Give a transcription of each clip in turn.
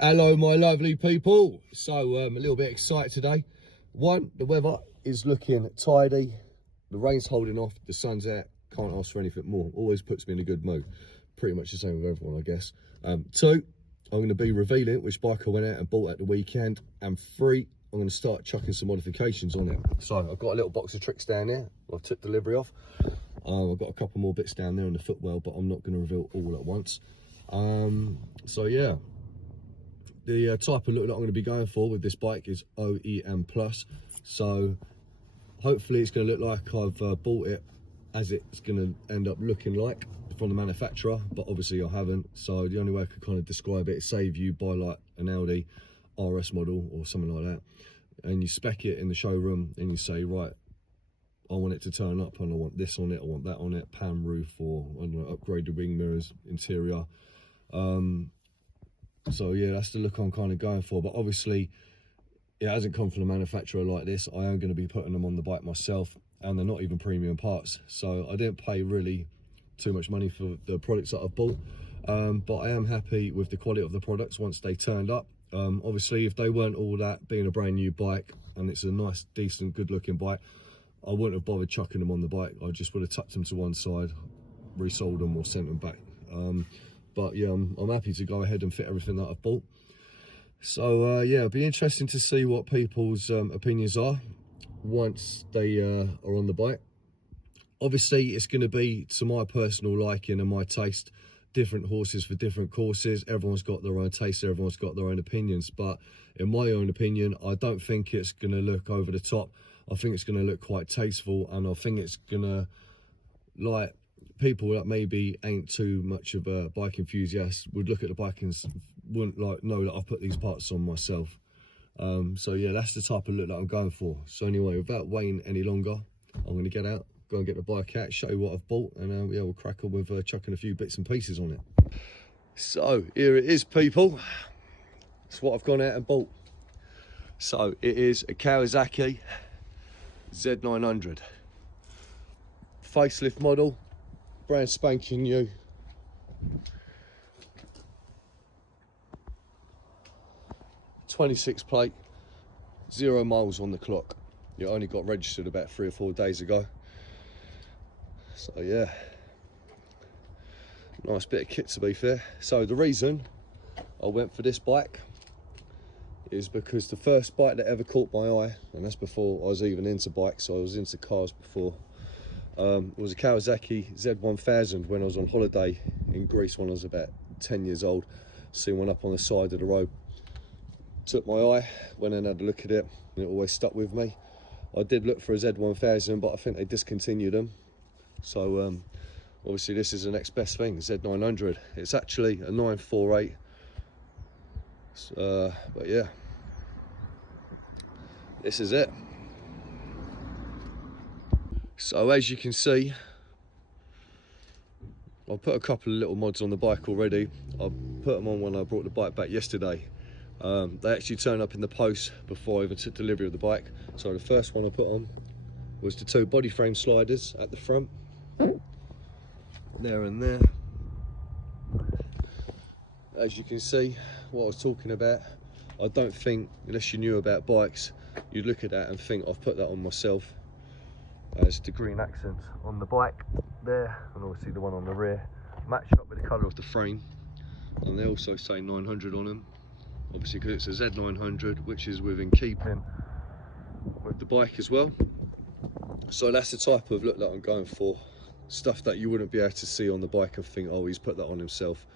Hello my lovely people. So a little bit excited today. One, the weather is looking tidy, the rain's holding off, the sun's out, can't ask for anything more. Always puts me in a good mood. Pretty much the same with everyone, I guess. Two, I'm going to be revealing which bike I went out and bought at the weekend. And three, I'm going to start chucking some modifications on it. So I've got a little box of tricks down there I've took delivery of. I've got a couple more bits down there on the footwell, but I'm not going to reveal all at once. So yeah, the type of look that I'm going to be going for with this bike is OEM Plus. So hopefully it's going to look like I've bought it as it's going to end up looking like from the manufacturer, but obviously I haven't. So the only way I could kind of describe it is, say if you buy like an Audi RS model or something like that, and you spec it in the showroom and you say, right, I want it to turn up and I want this on it, I want that on it, pan roof, or I don't know, upgrade the wing mirrors, interior. So yeah, that's the look I'm kind of going for. But obviously it hasn't come from a manufacturer like this. I am going to be putting them on the bike myself, and they're not even premium parts. So I didn't pay really too much money for the products that I've bought. But I am happy with the quality of the products once they turned up. Obviously if they weren't all that, being a brand new bike and it's a nice, decent, good looking bike, I wouldn't have bothered chucking them on the bike. I just would have tucked them to one side, resold them or sent them back. But yeah, I'm happy to go ahead and fit everything that I've bought. So yeah, it'll be interesting to see what people's opinions are once they are on the bike. Obviously it's going to be to my personal liking and my taste. Different horses for different courses. Everyone's got their own taste, everyone's got their own opinions, but in my own opinion, I don't think it's going to look over the top. I think it's going to look quite tasteful, and I think it's going to, like, people that maybe ain't too much of a bike enthusiast would look at the bike and wouldn't like know that I put these parts on myself. So yeah, that's the type of look that I'm going for. So anyway, without waiting any longer, I'm going to get out, go and get the bike out, show you what I've bought, and yeah, we'll crack on with chucking a few bits and pieces on it. So here it is, people. It's what I've gone out and bought. So it is a Kawasaki Z900 facelift model, brand spanking new. '26 plate, 0 miles on the clock. It only got registered about 3 or 4 days ago. So yeah, nice bit of kit to be fair. So the reason I went for this bike is because the first bike that ever caught my eye, and that's before I was even into bikes, so I was into cars before, was a Kawasaki Z900 when I was on holiday in Greece when I was about 10 years old. Seen one up on the side of the road, took my eye, went and had a look at it, and it always stuck with me. I did look for a Z1000, but I think they discontinued them. So obviously this is the next best thing, Z900. It's actually a 948. But yeah, this is it. So as you can see, I've put a couple of little mods on the bike already. I put them on when I brought the bike back yesterday. They actually turned up in the post before I even took delivery of the bike. So the first one I put on was the 2 body frame sliders at the front, there and there. As you can see, what I was talking about, I don't think, unless you knew about bikes, you'd look at that and think I've put that on myself. As the green accents on the bike there, and obviously the one on the rear match up with the colour of the frame, and they also say 900 on them, obviously because it's a Z900, which is within keeping with the bike as well. So that's the type of look that I'm going for. Stuff that you wouldn't be able to see on the bike and think, oh, he's put that on himself.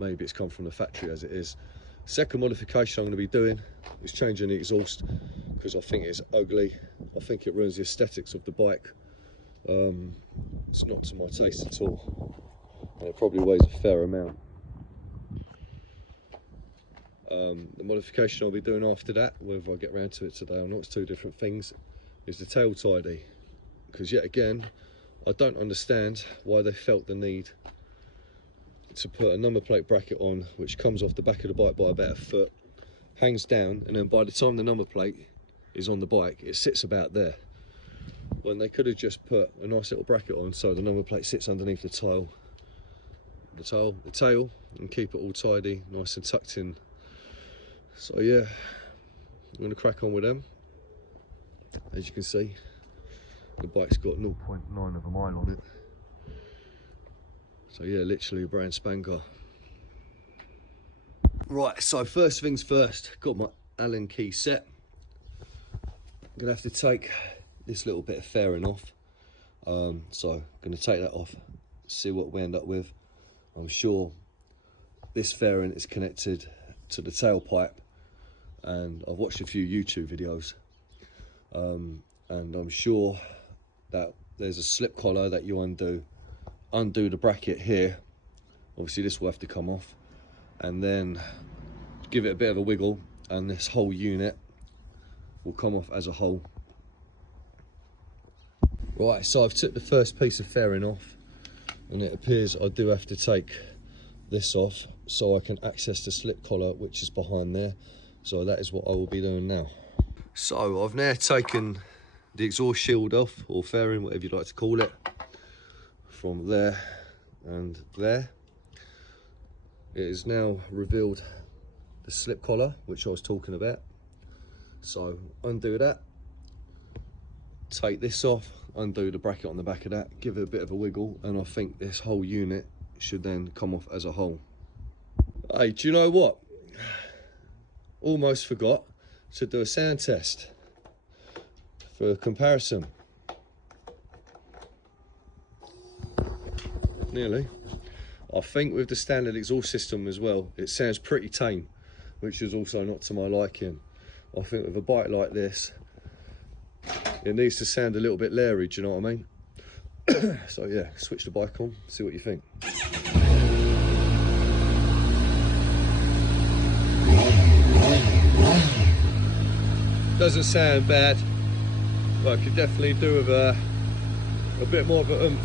Maybe it's come from the factory as it is. Second modification I'm going to be doing is changing the exhaust, because I think it's ugly. I think it ruins the aesthetics of the bike. It's not to my taste at all, and it probably weighs a fair amount. The modification I'll be doing after that, whether I get around to it today or not, it's 2 different things, is the tail tidy. Because yet again, I don't understand why they felt the need to put a number plate bracket on which comes off the back of the bike by about 1 foot, hangs down, and then by the time the number plate is on the bike, it sits about there. When they could have just put a nice little bracket on so the number plate sits underneath the tail, and keep it all tidy, nice and tucked in So yeah, I'm going to crack on with them. As you can see, the bike's got 0.9 of a mile on it. So yeah, literally a brand spanker. Right, so first things first, got my Allen key set. I'm going to have to take this little bit of fairing off. So I'm going to take that off, see what we end up with. I'm sure this fairing is connected to the tailpipe, and I've watched a few YouTube videos, and I'm sure that there's a slip collar that you undo the bracket here. Obviously this will have to come off, and then give it a bit of a wiggle, and this whole unit will come off as a whole. Right, so I've took the first piece of fairing off, and it appears I do have to take this off so I can access the slip collar, which is behind there. So that is what I will be doing now. So I've now taken the exhaust shield off, or fairing, whatever you'd like to call it, from there and there. It is now revealed the slip collar, which I was talking about. So undo that, take this off, undo the bracket on the back of that, give it a bit of a wiggle, and I think this whole unit should then come off as a whole. Hey, do you know what? Almost forgot to do a sound test for comparison. Nearly. I think with the standard exhaust system as well, it sounds pretty tame, which is also not to my liking. I think with a bike like this, it needs to sound a little bit leery, do you know what I mean? So yeah, switch the bike on, see what you think. Doesn't sound bad, but I could definitely do with a bit more of a oomph.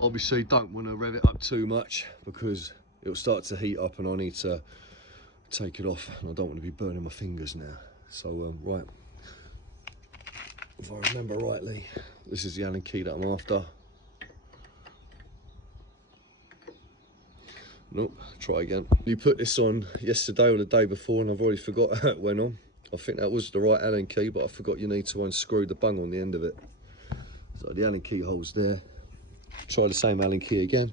Obviously don't want to rev it up too much because it'll start to heat up and I need to take it off, and I don't want to be burning my fingers now. So right, if I remember rightly, this is the Allen key that I'm after. Nope, try again. You put this on yesterday or the day before and I've already forgot how it went on. I think that was the right Allen key, but I forgot you need to unscrew the bung on the end of it. So the Allen key hole's there. Try the same Allen key again.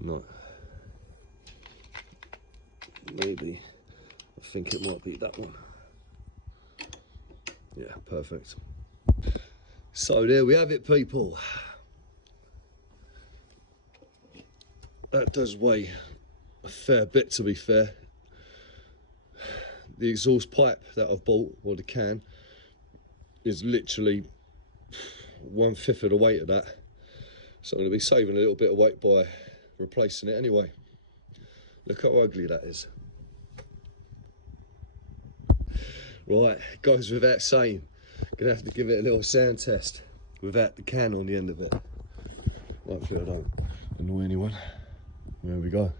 No. Maybe. I think it might be that one. Yeah, perfect. So there we have it, people. That does weigh a fair bit, to be fair. The exhaust pipe that I've bought, or the can, is literally 1/5 of the weight of that. So I'm going to be saving a little bit of weight by replacing it anyway. Look how ugly that is. Right, goes without saying, gonna have to give it a little sound test without the can on the end of it. Hopefully I don't annoy anyone. There we go.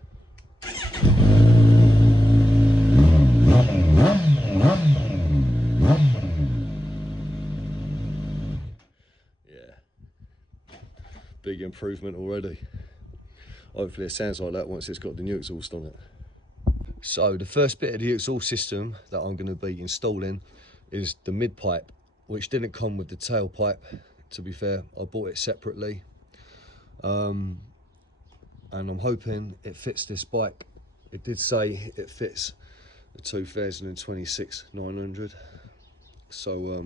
Yeah, big improvement already. Hopefully it sounds like that once it's got the new exhaust on it. So the first bit of the exhaust system that I'm going to be installing is the mid pipe, which didn't come with the tailpipe. To be fair, I bought it separately, and I'm hoping it fits this bike. It did say it fits the 2026 900. So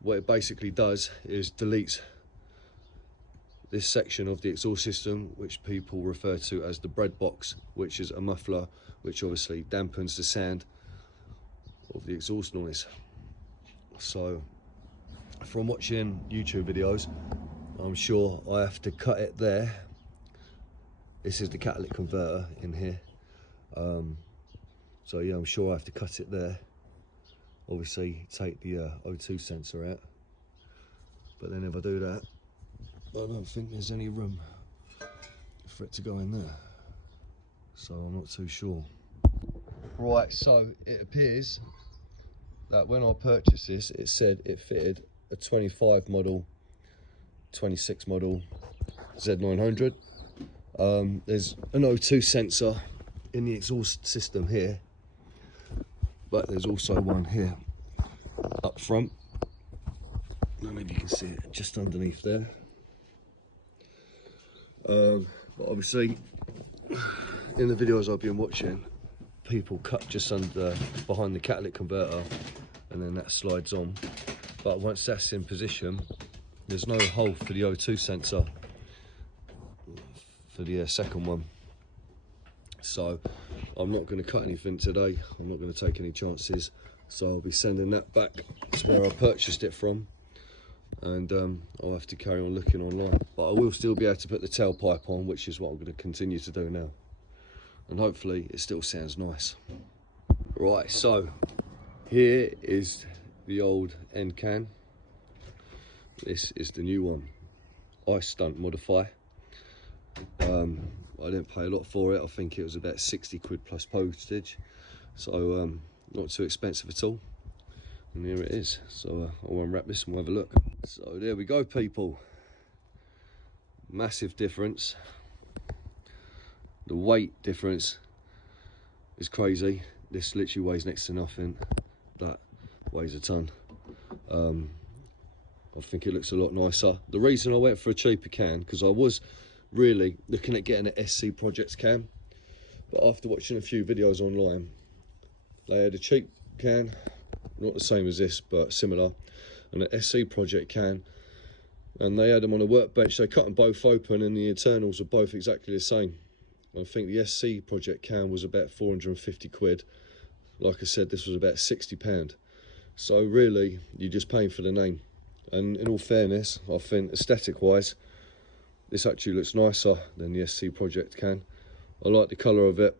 what it basically does is deletes this section of the exhaust system, which people refer to as the bread box, which is a muffler which obviously dampens the sound of the exhaust noise. So from watching YouTube videos, I'm sure I have to cut it there. This is the catalytic converter in here. So yeah, I'm sure I have to cut it there. Obviously take the O2 sensor out. But then if I do that, I don't think there's any room for it to go in there. So I'm not too sure. Right, so it appears that when I purchased this, it said it fitted a 25 model 26 model Z900. There's an O2 sensor in the exhaust system here, but there's also one here up front. I don't know if you can see it just underneath there. But obviously, in the videos I've been watching, people cut just under behind the catalytic converter, and then that slides on. But once that's in position, there's no hole for the O2 sensor for the second one. So I'm not going to cut anything today. I'm not going to take any chances. So I'll be sending that back to where I purchased it from, and I'll have to carry on looking online. But I will still be able to put the tailpipe on, which is what I'm going to continue to do now. And hopefully it still sounds nice. Right, so here is the old end can. This is the new one. I stunt modify. I didn't pay a lot for it. I think it was about 60 quid plus postage. So not too expensive at all. And here it is. So I'll unwrap this and we'll have a look. So there we go, people. Massive difference. The weight difference is crazy. This literally weighs next to nothing. That weighs a ton. I think it looks a lot nicer. The reason I went for a cheaper can, because I was really looking at getting an SC Project can, but after watching a few videos online, they had a cheap can, not the same as this but similar, and an SC Project can, and they had them on a workbench. They cut them both open and the internals are both exactly the same. I think the SC Project can was about 450 quid. Like I said, this was about £60. So really, you're just paying for the name. And in all fairness, I think aesthetic wise, this actually looks nicer than the SC Project can. I like the colour of it.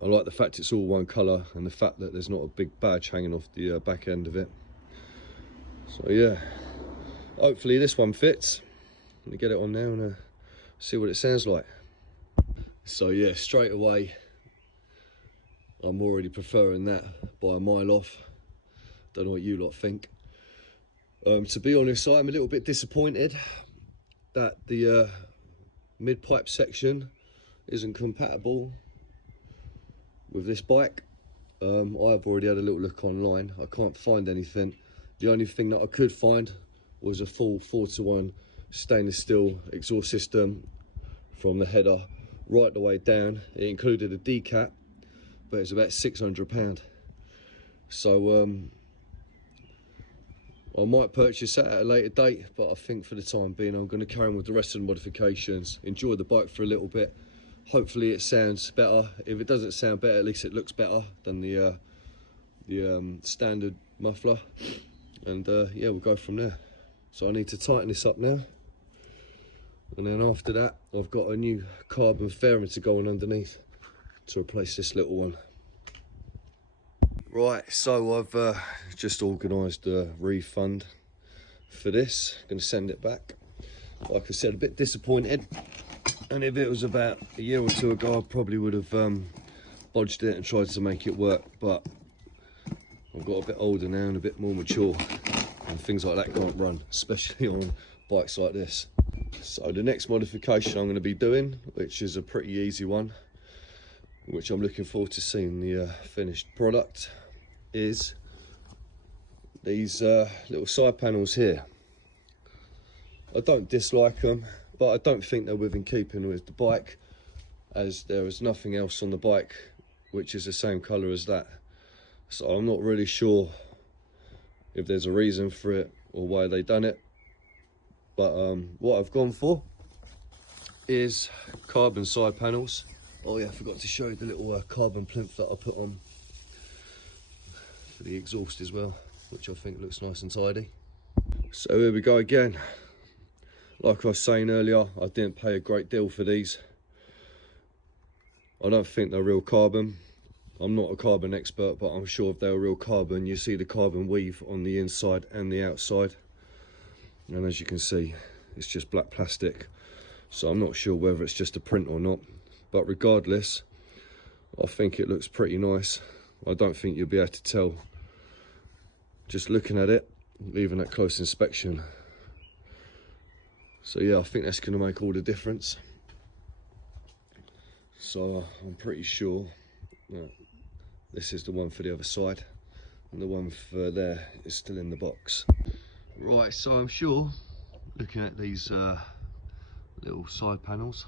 I like the fact it's all one colour, and the fact that there's not a big badge hanging off the back end of it. So yeah, hopefully this one fits. I'm gonna get it on now and see what it sounds like. So yeah, straight away, I'm already preferring that by a mile off. Don't know what you lot think. To be honest, I'm a little bit disappointed that the mid-pipe section isn't compatible with this bike. I've already had a little look online. I can't find anything. The only thing that I could find was a full 4:1 stainless steel exhaust system from the header right the way down. It included a decap, but it's about £600. So I might purchase that at a later date, but I think for the time being I'm going to carry on with the rest of the modifications, enjoy the bike for a little bit. Hopefully it sounds better. If it doesn't sound better, at least it looks better than the standard muffler. And yeah, we'll go from there. So I need to tighten this up now. And then after that, I've got a new carbon fairing to go on underneath to replace this little one. Right, so I've just organised a refund for this. Going to send it back. Like I said, a bit disappointed. And if it was about a year or two ago, I probably would have bodged it and tried to make it work. But I've got a bit older now and a bit more mature, and things like that can't run, especially on bikes like this. So the next modification I'm going to be doing, which is a pretty easy one, which I'm looking forward to seeing the finished product, is these little side panels here. I don't dislike them, but I don't think they're within keeping with the bike, as there is nothing else on the bike which is the same colour as that. So I'm not really sure if there's a reason for it or why they done it. But what I've gone for is carbon side panels. Oh yeah, I forgot to show you the little carbon plinth that I put on for the exhaust as well, which I think looks nice and tidy. So here we go again. Like I was saying earlier, I didn't pay a great deal for these. I don't think they're real carbon. I'm not a carbon expert, but I'm sure if they were real carbon, you see the carbon weave on the inside and the outside. And as you can see, it's just black plastic. So I'm not sure whether it's just a print or not. But regardless, I think it looks pretty nice. I don't think you'll be able to tell just looking at it, even at close inspection, So yeah, I think that's going to make all the difference. So I'm pretty sure that this is the one for the other side, and the one for there is still in the box. Right, so I'm sure, looking at these little side panels,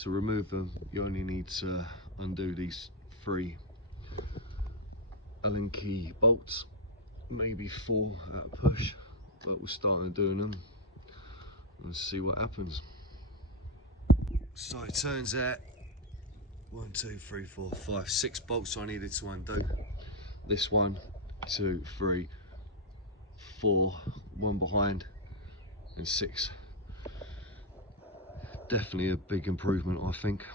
to remove them you only need to undo these 3 Allen key bolts, maybe 4 at a push, but we'll start undoing them and see what happens. So it turns out 1, 2, 3, 4, 5, 6 bolts I needed to undo. This 1, 2, 3, 4, 1 behind, and 6. Definitely a big improvement, I think.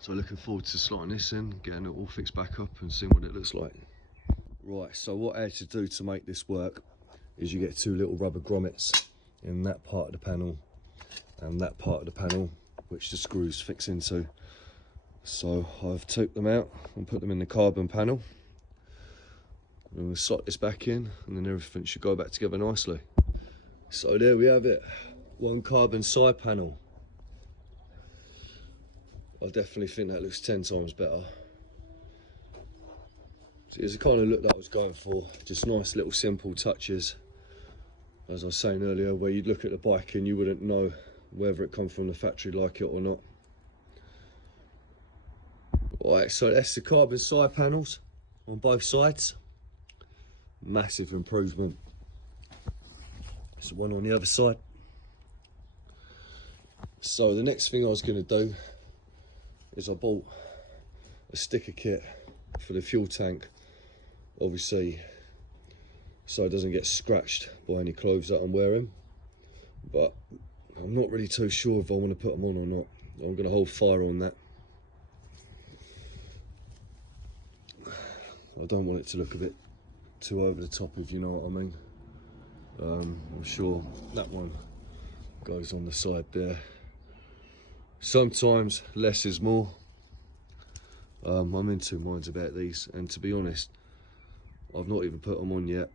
So looking forward to slotting this in, getting it all fixed back up and seeing what it looks like. Right, so what I had to do to make this work is you get 2 little rubber grommets in that part of the panel and that part of the panel, which the screws fix into. So I've took them out and put them in the carbon panel. I'm going to slot this back in, and then everything should go back together nicely. So there we have it, 1 carbon side panel. I definitely think that looks 10 times better. It's the kind of look that I was going for, just nice little simple touches. As I was saying earlier, where you'd look at the bike and you wouldn't know whether it come from the factory like it or not. Right, so that's the carbon side panels on both sides. Massive improvement. There's the one on the other side. So the next thing I was going to do is I bought a sticker kit for the fuel tank, obviously so it doesn't get scratched by any clothes that I'm wearing, but I'm not really too sure if I want to put them on or not. I'm going to hold fire on that. I don't want it to look a bit too over the top, if you know what I mean. I'm sure that one goes on the side there. Sometimes less is more. I'm in 2 minds about these, and to be honest, I've not even put them on yet,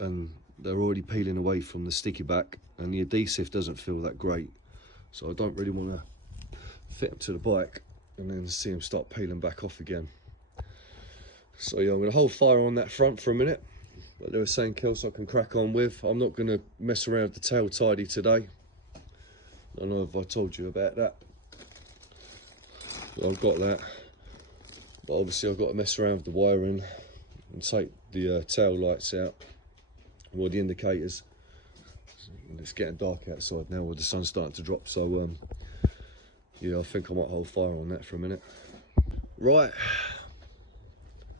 and they're already peeling away from the sticky back, and the adhesive doesn't feel that great, so I don't really want to fit them to the bike and then see them start peeling back off again. So yeah, I'm going to hold fire on that front for a minute, but there was something else I can crack on with. I'm not going to mess around with the tail tidy today. I don't know if I told you about that. Well, I've got that, but obviously I've got to mess around with the wiring and take the tail lights out, or the indicators. It's getting dark outside now with the sun starting to drop, so yeah, I think I might hold fire on that for a minute. Right,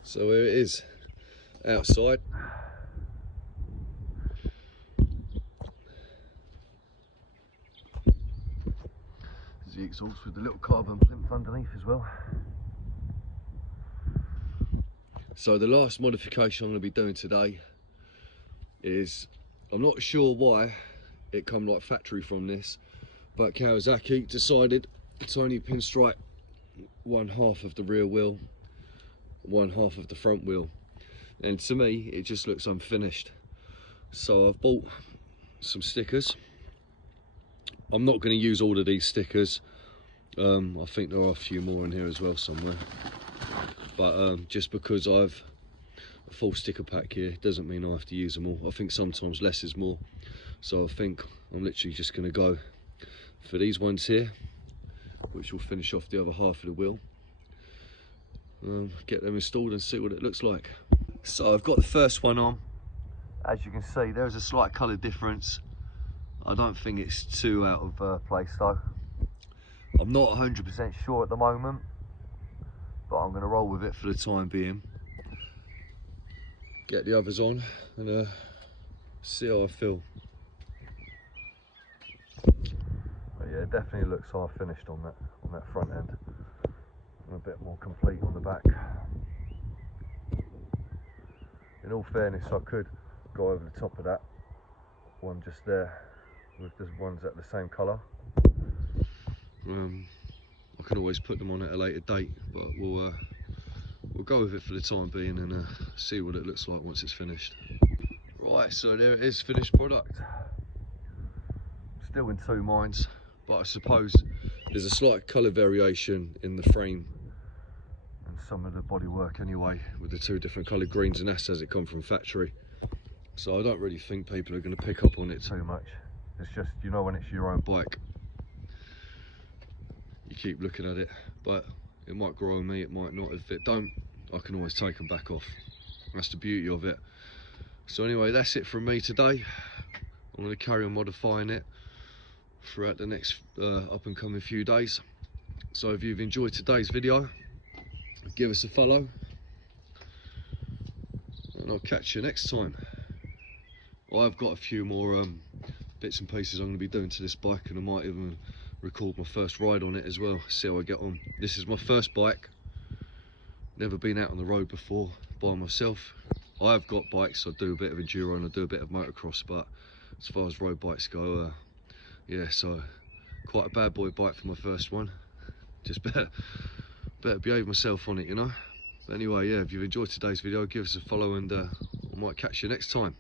so here it is outside. The exhaust with the little carbon plinth underneath as well. So the last modification I'm going to be doing today is, I'm not sure why it come like factory from this, but Kawasaki decided to only pinstripe 1/2 of the rear wheel, 1/2 of the front wheel, and to me it just looks unfinished. So I've bought some stickers. I'm not going to use all of these stickers. I think there are a few more in here as well somewhere, but just because I've a full sticker pack here doesn't mean I have to use them all. I think sometimes less is more, so I think I'm literally just going to go for these ones here, which will finish off the other half of the wheel, get them installed and see what it looks like. So I've got the first one on. As you can see, there's a slight colour difference. I don't think it's too out of place though. I'm not 100% sure at the moment, but I'm going to roll with it for the time being. Get the others on and see how I feel. But yeah, it definitely looks half finished on that front end, and a bit more complete on the back. In all fairness, I could go over the top of that one just there with the ones at the same colour. I can always put them on at a later date, but we'll go with it for the time being and see what it looks like once it's finished. Right, so there it is, finished product. still in two minds, but I suppose there's a slight colour variation in the frame and some of the bodywork anyway, with the two different coloured greens, and that's as it come from factory. So I don't really think people are going to pick up on it too much. It's just, you know, when it's your own bike, you keep looking at it, but it might grow on me, it might not. If it don't, I can always take them back off. That's the beauty of it. So anyway, that's it from me today. I'm going to carry on modifying it throughout the next up and coming few days. So if you've enjoyed today's video, give us a follow, and I'll catch you next time. I've got a few more bits and pieces I'm going to be doing to this bike, and I might even record my first ride on it as well, see how I get on. This is my first bike, never been out on the road before by myself. I've got bikes, I do a bit of enduro and I do a bit of motocross, but as far as road bikes go, yeah, so quite a bad boy bike for my first one. Just better behave myself on it, you know. But anyway, yeah, if you've enjoyed today's video, give us a follow, and I might catch you next time.